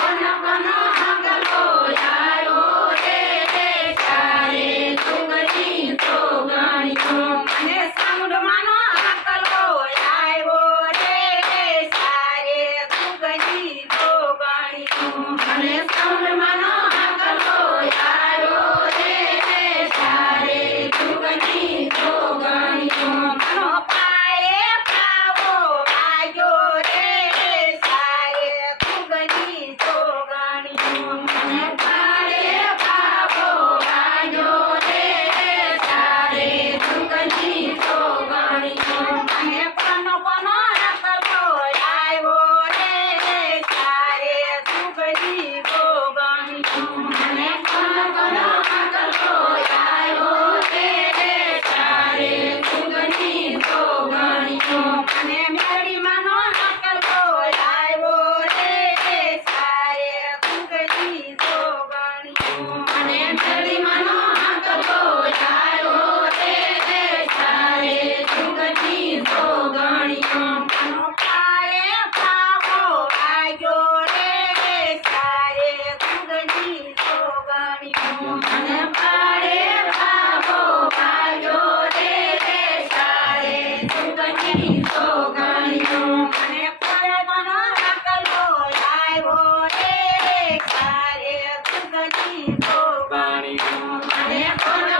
Banana, banana. Oh, no.